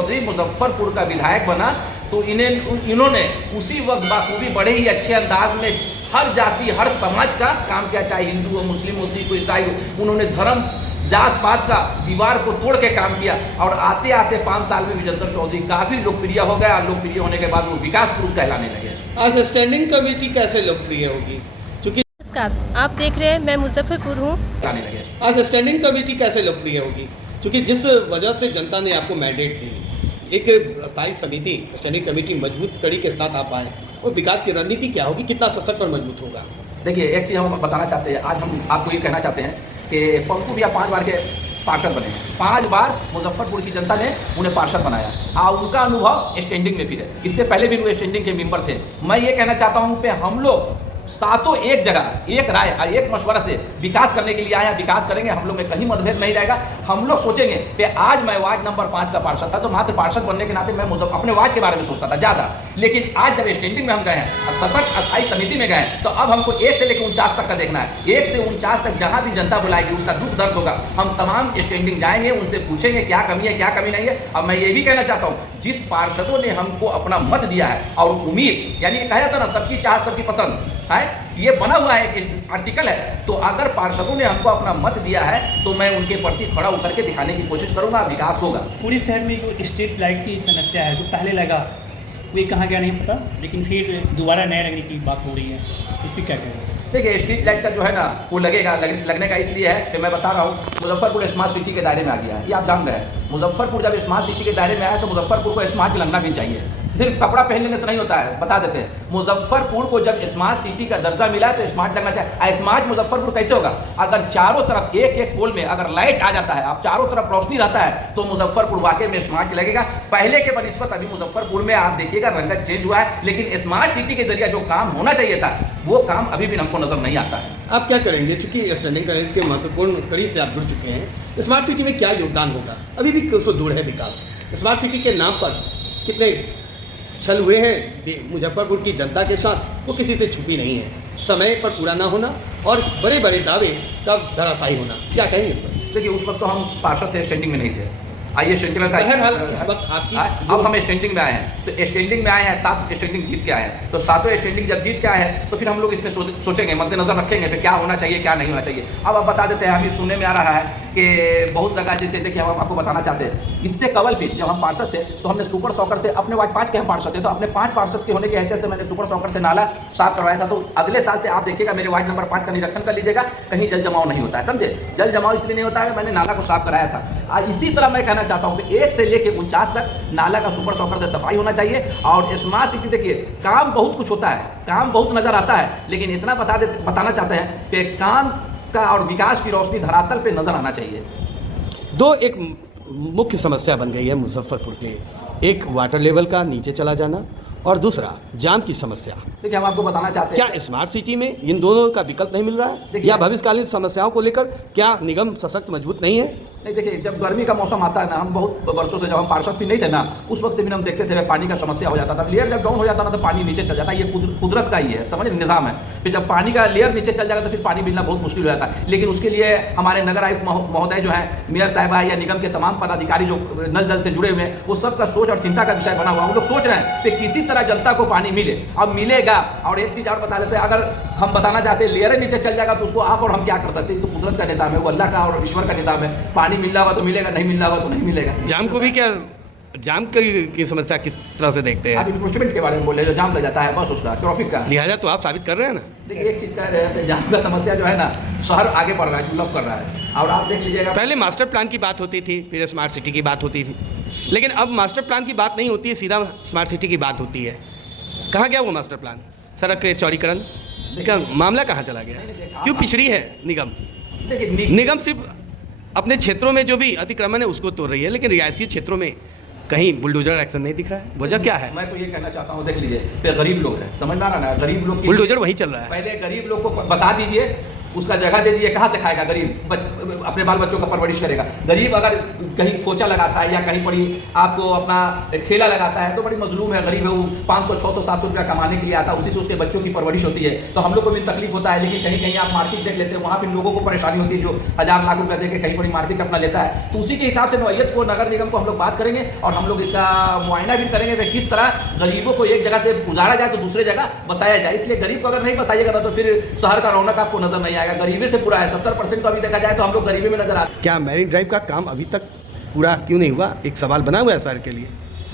चौधरी मुजफ्फरपुर का विधायक बना तो इन्होंने उसी वक्त बाखूबी बड़े ही अच्छे अंदाज में हर जाति हर समाज का काम किया, चाहे हिंदू हो, मुस्लिम हो, सिख हो, ईसाई हो। उन्होंने धर्म जात पात का दीवार को तोड़ के काम किया और आते आते 5 साल में विजेंद्र चौधरी काफ़ी लोकप्रिय हो गया। लोकप्रिय होने के बाद वो विकास पुरुष कहलाने लगे। आज स्टैंडिंग कमेटी कैसे लोकप्रिय होगी? क्योंकि आप देख रहे हैं मैं मुजफ्फरपुर हूँ। कहलाने लगे। आज स्टैंडिंग कमेटी कैसे लोकप्रिय होगी? क्योंकि जिस वजह से जनता ने आपको मैंडेट दी, एक स्थायी समिति स्टैंडिंग कमेटी मजबूत कड़ी के साथ आप आए, और विकास की रणनीति क्या होगी, कितना सशक्त और मजबूत होगा? देखिए, एक चीज़ हम बताना चाहते हैं, आज हम आपको ये कहना चाहते हैं कि पंकु भैया 5 बार के पार्षद बने हैं। 5 बार मुजफ्फरपुर की जनता ने उन्हें पार्षद बनाया और उनका अनुभव स्टैंडिंग में फिर है। इससे पहले भी वो स्टैंडिंग के मेंबर थे। मैं ये कहना चाहता हूँ कि हम लोग सातों एक जगह एक राय और एक मशवरा से विकास करने के लिए आए हैं। विकास करेंगे, हम लोग में कहीं मतभेद नहीं रहेगा। हम लोग सोचेंगे कि आज मैं वार्ड नंबर 5 का पार्षद था तो मात्र पार्षद बनने के नाते मैं अपने वार्ड के बारे में सोचता था ज़्यादा, लेकिन आज जब स्टैंडिंग में हम गए हैं, सशक्त अस्थायी समिति में गए हैं, तो अब हमको 1 से लेकर 49 तक का देखना है। 1 से 49 तक जहाँ भी जनता बुलाएगी, उसका दुख दर्द होगा, हम तमाम स्टैंडिंग जाएंगे, उनसे पूछेंगे क्या कमी है क्या कमी नहीं है। अब मैं ये भी कहना चाहता हूँ, जिस पार्षदों ने हमको अपना मत दिया है और उम्मीद, यानी कहा जाता ना सबकी चाह सबकी पसंद है, ये बना हुआ है एक आर्टिकल है, तो अगर पार्षदों ने हमको अपना मत दिया है तो मैं उनके प्रति खड़ा उतर के दिखाने की कोशिश करूंगा, विकास होगा। पूरे शहर में जो स्ट्रीट लाइट की समस्या है, जो पहले लगा वो कहाँ गया नहीं पता, लेकिन फिर दोबारा नया लगने की बात हो रही है, इस पर क्या कहेंगे? देखिए, स्ट्रीट लाइट का जो है ना वो लगने का इसलिए है कि मैं बता रहा हूँ, मुजफ्फरपुर स्मार्ट सिटी के दायरे में आ गया है, ये आप जान रहे हैं। मुजफ्फरपुर जब स्मार्ट सिटी के दायरे में आया तो मुजफ्फरपुर को स्मार्ट लगना भी चाहिए, सिर्फ कपड़ा पहन लेने से नहीं होता है। बता देते हैं, मुजफ्फरपुर को जब स्मार्ट सिटी का दर्जा मिला है तो स्मार्ट लगना चाहिए। स्मार्ट मुजफ्फरपुर कैसे होगा? अगर चारों तरफ एक एक पोल में अगर लाइट आ जाता है, अब चारों तरफ रोशनी रहता है, तो मुजफ्फरपुर वाकई में स्मार्ट लगेगा। पहले के बनिस्बत अभी मुजफ्फरपुर में आप देखिएगा रंगत चेंज हुआ है, लेकिन स्मार्ट सिटी के जरिए जो काम होना चाहिए था वो काम अभी भी हमको नजर नहीं आता है। आप क्या करेंगे, चूंकि स्टैंडिंग कमेटी के महत्वपूर्ण कड़ी से आप जुड़ चुके हैं, स्मार्ट सिटी में क्या योगदान होगा? अभी भी कुछ दूर है विकास। स्मार्ट सिटी के नाम पर कितने छल हुए हैं मुजफ्फरपुर की जनता के साथ, वो किसी से छुपी नहीं है। समय पर पूरा ना होना और बड़े बड़े दावे का धराशायी होना, क्या कहेंगे इस पर? देखिए, उस वक्त तो हम पार्षद थे, स्टैंडिंग में नहीं थे। आइए स्टैंडिंग में इस वक्त आपकी अब हम स्टैंडिंग में आए हैं, तो स्टैंडिंग में आए हैं, 7 स्टैंडिंग जीत के आए हैं, तो 7 स्टैंडिंग जब जीत के आए हैं तो फिर हम लोग इसमें सोचेंगे, मद्देनजर रखेंगे फिर क्या होना चाहिए क्या नहीं होना चाहिए। अब आप बता देते हैं, अभी सुनने में आ रहा है कि बहुत जगह, जैसे देखिए हम आपको बताना चाहते हैं, इससे कबल फिर जब हम पार्षद थे तो हमने सुपर सॉकर से अपने वार्ड 5 के हम पार्षद थे, तो अपने 5 पार्षद के होने की हैसियत से मैंने सुपर सॉकर से नाला साफ करवाया था। तो अगले साल से आप देखिएगा मेरे वार्ड नंबर 5 का निरीक्षण कर लीजिएगा, कहीं जल जमाव नहीं होता है, समझे? जल जमाव इसलिए नहीं होता है, मैंने नाला को साफ कराया था। इसी तरह मैं कहना चाहता हूँ कि 1 से लेकर 49 तक नाला का सुपर सॉकर से सफाई होना चाहिए। और स्मार्ट सिटी देखिए, काम बहुत कुछ होता है, काम बहुत नजर आता है, लेकिन इतना बताना चाहते हैं कि काम का और विकास की रोशनी धरातल पे नजर आना चाहिए। दो एक मुख्य समस्या बन गई है मुजफ्फरपुर के लिए, एक वाटर लेवल का नीचे चला जाना और दूसरा जाम की समस्या। देखिए, हम आपको बताना चाहते हैं, क्या स्मार्ट सिटी में इन दोनों का विकल्प नहीं मिल रहा है, या भविष्यकालीन समस्याओं को लेकर क्या निगम सशक्त मजबूत नहीं है? नहीं, देखिए, जब गर्मी का मौसम आता है ना, हम बहुत वर्षों से, जब हम पार्षद भी नहीं थे ना, उस वक्त से भी हम देखते थे पानी का समस्या हो जाता था। लेयर जब डाउन हो जाता ना तो पानी नीचे चल जाता है, ये कुदरत का ही है, समझ निज़ाम है। फिर जब पानी का लेयर नीचे चल जाएगा तो फिर पानी मिलना बहुत मुश्किल हो जाता है। लेकिन उसके लिए हमारे नगर आयुक्त महोदय जो है, मेयर साहिबा या निगम के तमाम पदाधिकारी जो नल जल से जुड़े हुए हैं, वो सबका सोच और चिंता का विषय बना हुआ। हम लोग सोच रहे हैं कि किसी तरह जनता को पानी मिले, अब मिलेगा। और एक चीज़ और बता देते हैं, अगर हम बताना चाहते हैं लेयर नीचे चल जाएगा तो उसको आप और हम क्या कर सकते हैं? तो कुदरत का निज़ाम है, वो अल्लाह का और ईश्वर का निज़ाम है। पानी मिल रहा होगा तो मिलेगा, नहीं मिल रहा होगा तो नहीं मिलेगा। जाम को भी क्या, जाम की समस्या किस तरह से देखते हैं? आप इंक्रोचमेंट के बारे में बोले, जो जाम लग जाता है बस उसका ट्रैफिक का, लिहाजा तो आप साबित कर रहे हैं ना। देखिए, एक चीज़ कह रहे हैं, जाम का समस्या जो है ना, शहर आगे बढ़ रहा है, डेवलप कर रहा है। और आप देख लीजिएगा, पहले मास्टर प्लान की बात होती थी, फिर स्मार्ट सिटी की बात होती थी, लेकिन अब मास्टर प्लान की बात नहीं होती है, सीधा स्मार्ट सिटी की बात होती है। कहाँ गया वो मास्टर प्लान? सड़क के चौड़ीकरण का मामला कहाँ चला गया? क्यों पिछड़ी है निगम? देखिए, निगम सिर्फ अपने क्षेत्रों में जो भी अतिक्रमण है उसको तोड़ रही है, लेकिन रिहायशी क्षेत्रों में कहीं बुलडोजर एक्शन नहीं दिख रहा है। वजह क्या है? मैं तो ये कहना चाहता हूँ, देख लीजिए, पे गरीब लोग हैं, समझ में आ रहा ना, गरीब लोग बुलडोजर वही चल रहा है। पहले गरीब लोग को बसा दीजिए, उसका जगह दे दीजिए, कहाँ से खाएगा गरीब? अपने बाल बच्चों का परवरिश करेगा। गरीब अगर कहीं खोचा लगाता है या कहीं पड़ी आपको अपना ठेला लगाता है तो बड़ी मजलूम है, गरीब है, वो 500 600 700 रुपया कमाने के लिए आता है, उसी से उसके बच्चों की परवरिश होती है। तो हम लोग को भी तकलीफ होता है। लेकिन कहीं कहीं आप मार्केट देख लेते हैं, वहाँ भी लोगों को परेशानी होती है जो 1000 लाख रुपया दे के कहीं पड़ी मार्केट अपना लेता है। तो उसी के हिसाब से नौयत को, नगर निगम को हम लोग बात करेंगे और हम लोग इसका मुआयना भी करेंगे कि किस तरह गरीबों को एक जगह से गुजारा जाए तो दूसरे जगह बसाया जाए। इसलिए गरीब को अगर नहीं बसाइएगा ना तो फिर शहर का रौनक आपको नजर नहीं आएगा। गरीबी से पूरा है, 70% तो अभी देखा जाए तो हम लोग गरीबी में नजर आते हैं। क्या मैरिन ड्राइव का काम अभी तक पूरा क्यों नहीं हुआ? एक सवाल बना हुआ है सर के लिए,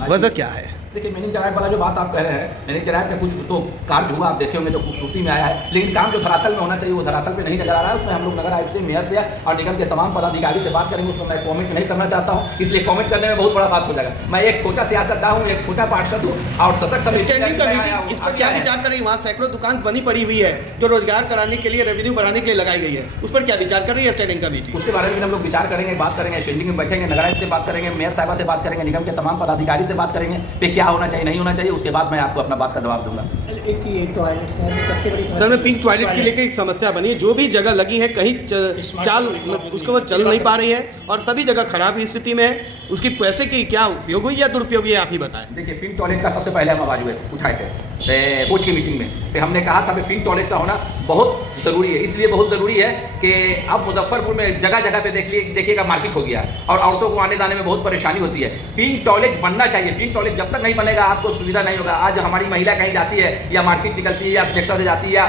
वजह क्या है? देखिए, मैरिन ड्राइव वाला जो बात आप कह रहे हैं, मैरिन ड्राइव में कुछ तो कार्य हुआ, आप देखे होंगे जो खूबसूरती में आया है, लेकिन काम जो धरातल में होना चाहिए वो धरातल पे नहीं नजर आ रहा है। उसमें हम लोग नगर आयुक्त से, मेयर से और निगम के तमाम पदाधिकारी से बात करेंगे। उसमें मैं कमेंट नहीं करना चाहता हूँ, इसलिए कमेंट करने में बहुत बड़ा बात हो जाएगा। मैं एक छोटा सियासतदान हूँ, एक छोटा पार्षद हूँ और दशक समिति स्टैंडिंग कमेटी इस पर क्या विचार कर रही है? वहाँ सैकड़ों दुकान बनी पड़ी हुई है जो रोजगार कराने के लिए, रेवेन्यू बढ़ाने के लिए लगाई गई है, उस पर क्या विचार कर रही है स्टैंडिंग कमेटी? उसके बारे में हम लोग विचार करेंगे, बात करेंगे, स्टैंडिंग में बैठेंगे, नगर आयुक्त से बात करेंगे, मेयर साहिबा से बात करेंगे, निगम के तमाम पदाधिकारी से बात करेंगे पे क्या होना चाहिए, नहीं होना चाहिए। उसके बाद मैं आपको अपना बात का जवाब दूंगा। एक ये टॉयलेट शहर में सबसे बड़ी सर में पिंक टॉयलेट के लेकर एक समस्या बनी है, जो भी जगह लगी है कहीं चाल उसको वो चल नहीं पा रही है और सभी जगह खराब स्थिति में है। उसकी पैसे की क्या उपयोग हुई या दुरुपयोग हुई, आप ही बताएं। देखिए, पिंक टॉयलेट का सबसे पहले हम आवाज उठाए थे बोर्ड की मीटिंग में, फिर हमने कहा था कि पिंक टॉयलेट का होना बहुत ज़रूरी है। इसलिए बहुत ज़रूरी है कि अब मुजफ्फरपुर में जगह जगह पे देखिएगा मार्केट हो गया और औरतों को आने जाने में बहुत परेशानी होती है। पिंक टॉयलेट बनना चाहिए। पिंक टॉयलेट जब तक नहीं बनेगा आपको सुविधा नहीं होगा। आज हमारी महिला कहीं जाती है या मार्केट निकलती है या रिक्शा से जाती है या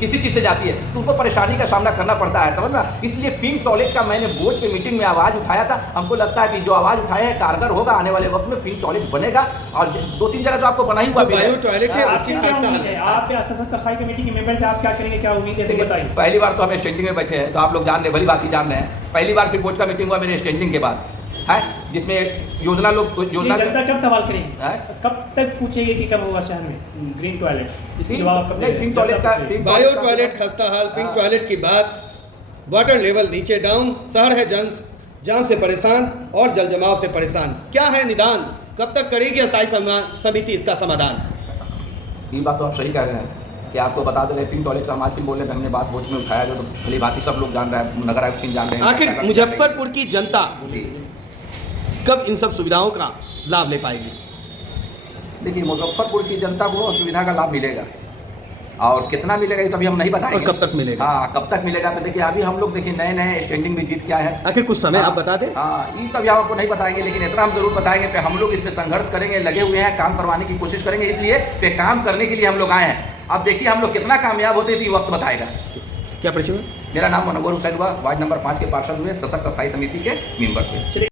किसी चीज़ से जाती है तो उनको परेशानी का सामना करना पड़ता है, समझ में। इसलिए पिंक टॉयलेट का मैंने बोर्ड की मीटिंग में आवाज़ उठाया था। हमको लगता है कि जो आवाज़ उठाए है कारगर होगा। आने वाले वक्त में पिंक टॉयलेट बनेगा और 2-3 जगह तो आपको बना ही हुआ भी है। टॉयलेट है उसकी आप कसाई कमेटी के मेंबर से आप क्या करेंगे, क्या उम्मीद है बताइए। पहली बार तो हम स्टैंडिंग में बैठे हैं तो आप लोग जान रहे, भली बात ही जान रहे हैं। पहली बार फिर बोर्ड का मीटिंग हुआ मेरे स्टैंडिंग के बाद है, जिसमें योजना जनता कब सवाल करेंगे, कब तक पूछेंगे कि कब होगा शहर में ग्रीन टॉयलेट? इसकी जवाब कब देंगे? पिंक टॉयलेट का बायो टॉयलेट खस्ता हाल, पिंक टॉयलेट की बात, वाटर लेवल नीचे डाउन, शहर है जाम से परेशान और जल जमाव से परेशान। क्या है निदान, कब तक करेगी अस्थायी समिति इसका समाधान? ये बात तो आप सही कह रहे हैं कि आपको बता दे रहे हैं पिंक टॉयलेट का हम आज भी बोल रहे हैं, हमने बात बोर्ड में उठाया जो तो भली बात ही सब लोग जान रहे हैं, नगर आयुक्त जान रहे हैं। आखिर मुजफ्फरपुर की जनता कब इन सब सुविधाओं का लाभ ले पाएगी? देखिए, मुजफ्फरपुर की जनता को सुविधा का लाभ मिलेगा और कितना मिलेगा ये तो अभी हम नहीं बताएंगे। और कब तक मिलेगा? हाँ, कब तक मिलेगा तो देखिए अभी हम लोग देखिए नए स्टैंडिंग में जीत क्या है। आखिर कुछ समय आप बता दें। हाँ, ये तो अभी हम आपको नहीं बताएंगे, लेकिन इतना हम जरूर बताएंगे कि हम लोग इसमें संघर्ष करेंगे, लगे हुए हैं, काम करवाने की कोशिश करेंगे। इसलिए पे काम करने के लिए हम लोग आए हैं। अब देखिए हम लोग कितना कामयाब होते थे वक्त बताएगा। क्या परिचय? मेरा नाम मनोहर हुसैन हुआ, वार्ड नंबर 5 के पार्षद हुए, सशक्त स्थायी समिति के मेंबर थे।